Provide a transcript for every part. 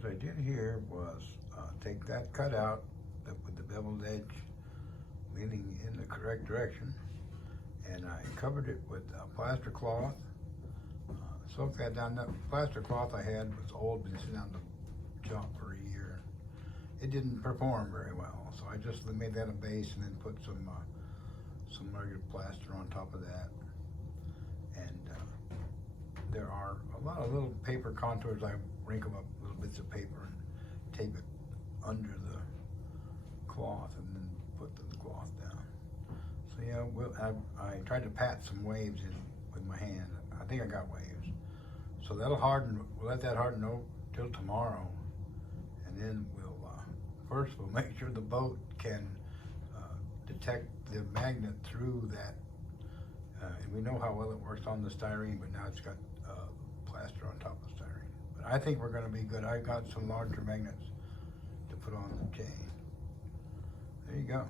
What I did here was take that cutout with the beveled edge leaning in the correct direction, and I covered it with plaster cloth. Soaked that down. That plaster cloth I had was old, been sitting on the shop for a year. It didn't perform very well, so I just made that a base and then put some regular plaster on top of that. And there are a lot of little paper contours. I wrinkle up little bits of paper and tape it under the cloth and then put the cloth down. So yeah, I tried to pat some waves in with my hand. I think I got waves. So that'll harden. We'll let that harden till tomorrow, and then first we'll make sure the boat can detect the magnet through that. And we know how well it works on the styrene, but now it's got plaster on top of styrene. But I think we're going to be good. I got some larger magnets to put on the chain. There you go.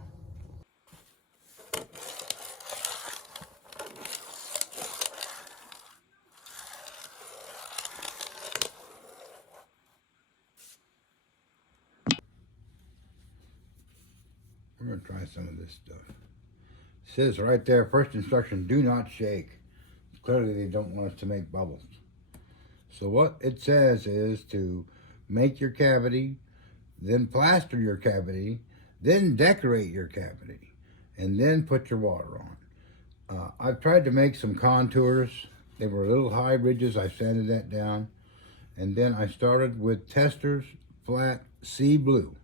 We're going to try some of this stuff. It says right there, first instruction, do not shake. Clearly they don't want us to make bubbles. So what it says is to make your cavity, then plaster your cavity, then decorate your cavity, and then put your water on. I've tried to make some contours. They were little high ridges. I sanded that down. And then I started with Testors Flat Sea Blue.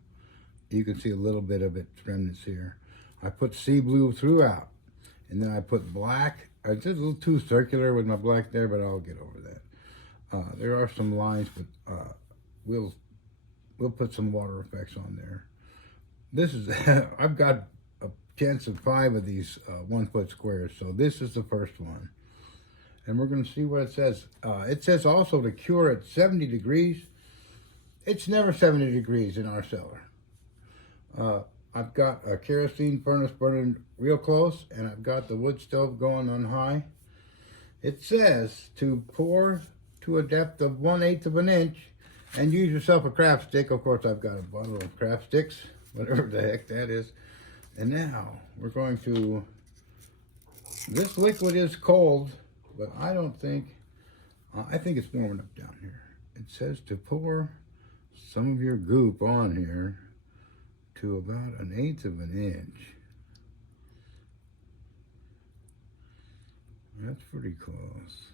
You can see a little bit of it, remnants here. I put sea blue throughout, and then I put black. I did a little too circular with my black there, but I'll get over that. There are some lines, but we'll put some water effects on there. This is I've got a chance of 5 of these 1 foot squares, so this is the first one, and we're going to see what it says. It says also to cure at 70 degrees. It's never 70 degrees in our cellar. I've got a kerosene furnace burning real close, and I've got the wood stove going on high. It says to pour to a depth of 1/8 of an inch and use yourself a craft stick. Of course, I've got a bottle of craft sticks, whatever the heck that is. And now we're going to, this liquid is cold, but I don't think, I think it's warm enough down here. It says to pour some of your goop on here to about 1/8 of an inch. That's pretty close.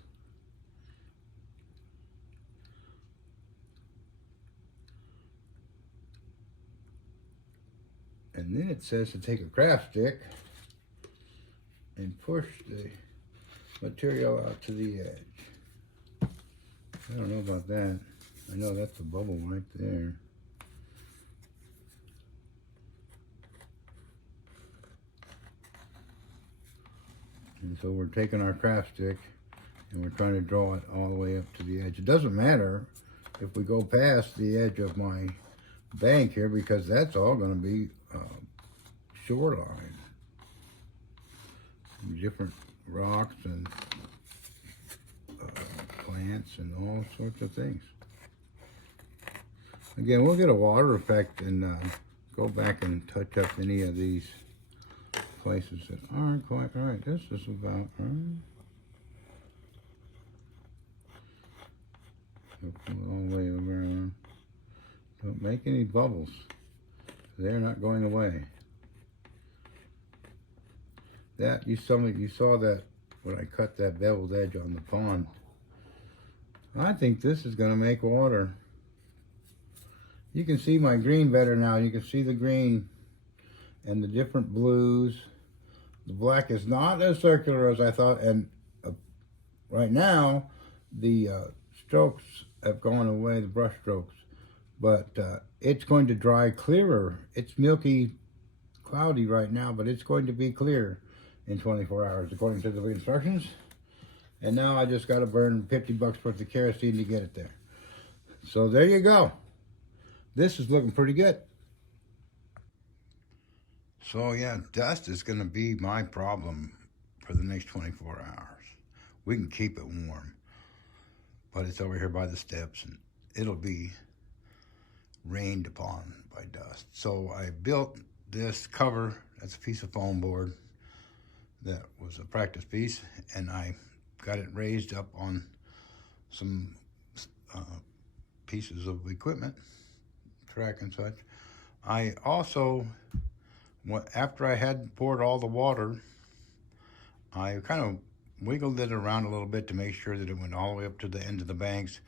And then it says to take a craft stick and push the material out to the edge. I don't know about that. I know that's a bubble right there. And so we're taking our craft stick and we're trying to draw it all the way up to the edge. It doesn't matter if we go past the edge of my bank here, because that's all going to be shoreline. Different rocks and plants and all sorts of things. Again, we'll get a water effect and go back and touch up any of these places that aren't quite right. This is about right. Pull it all the way around. Don't make any bubbles. They're not going away. That you saw that when I cut that beveled edge on the pond. I think this is going to make water. You can see my green better now. You can see the green and the different blues. The black is not as circular as I thought, and right now the strokes have gone away, the brush strokes, but it's going to dry clearer. It's milky, cloudy right now, but it's going to be clear in 24 hours according to the instructions. And now I just got to burn 50 bucks worth of kerosene to get it there. So there you go. This is looking pretty good. So yeah, dust is going to be my problem for the next 24 hours. We can keep it warm, but it's over here by the steps, and it'll be rained upon by dust. So I built this cover. That's a piece of foam board that was a practice piece, and I got it raised up on some pieces of equipment, track and such. I also, after I had poured all the water, I kind of wiggled it around a little bit to make sure that it went all the way up to the end of the banks.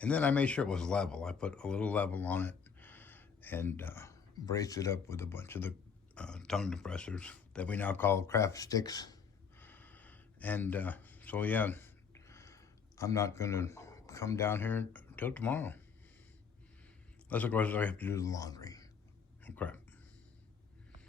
And then I made sure it was level. I put a little level on it and braced it up with a bunch of the tongue depressors that we now call craft sticks. And so yeah, I'm not gonna come down here until tomorrow. Unless of course I have to do the laundry. Oh, crap.